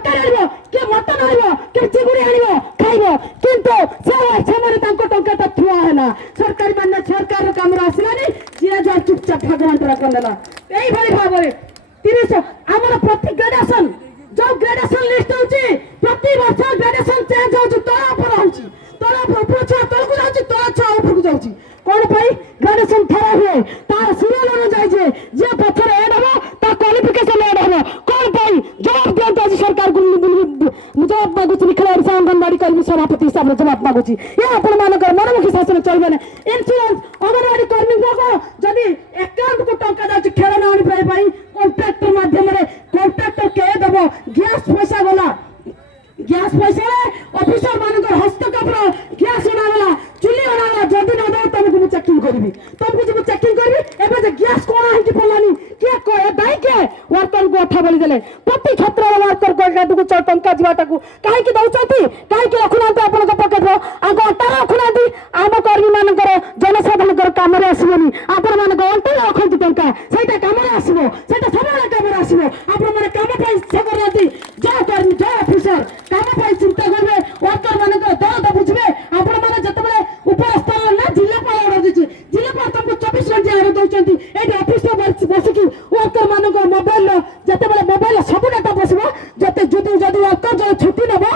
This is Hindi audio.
तरकारी आनिबो के मटन आनिबो के चिंगुड़ी आनिबो खाइबो किंतु से टंका थुआ है सरकारी मान सरकार काम आसलानी जी जा चुपचाप भगवान करदेला यही भाव में 30 आम प्रति ग्रेजुएशन जो ग्रेजुएशन लिस्ट होची प्रति वर्ष ग्रेजुएशन चेंज होची तला पर होची तला पर छुआ तलकु जाउची तला छुआ ऊपर जाउची कोन पई ग्रेजुएशन थरा हुए तार सीरियल न जाय जे पत्थर ऐड हो ता क्वालिफिकेशन ऐड हो कोन पई जवाब दियंत आज सरकार को जवाब मागुची निखला आंगनबाड़ी कर्मी सभापति हिसाब से जवाब मागुची ये आपण मानकर मनमुखी शासन चलबे ना इंश्योरेंस अंगनबाड़ी कर्मी को जदी अकाउंट को टंका जाउची खेलना आनी पाई कॉन्ट्रैक्टर माध्यम रे कॉन्ट्रैक्टर के दबो गैस पैसा गला गैस पैसा ऑफिसर मानकर हस्तकपर गैस उनागला चुली उनागला जदी न दो तुमको चेकिंग करबी तुमको जब चेकिंग करबी एबे जे गैस कोना है कि पलानी के को ए दाई के वर्कर को अठा बोली देले प्रति क्षेत्र वर्कर को गाडू को टंका जीवाटा को काहे कि दउचंती काहे कि रखुनांती आपन को पॉकेट रो आगो अटा रखुनांती आम कर्मी मानकर जनसाधारण काम रे आसीबनी आपन मान को अटा रखंती टंका सेटा काम रे आसीबो सेटा सबले काम रे आसीबो आपन माने काम पाई सकर राती जा कर्मी जा ऑफिसर काम पाई चिंता करबे वर्कर मानकर दर्द बुझबे आपन माने जतबले ऊपर स्तर ना जिल्लापाल ऑर्डर दिछि जिल्लापाल तुमको 24 घंटा आरो दउचंती एडी ऑफिस में बसिकी वर्कर मानकर मोबाइल जतबले मोबाइल सब डाटा बसबो जते जदी वर्कर जो छुट्टी नबो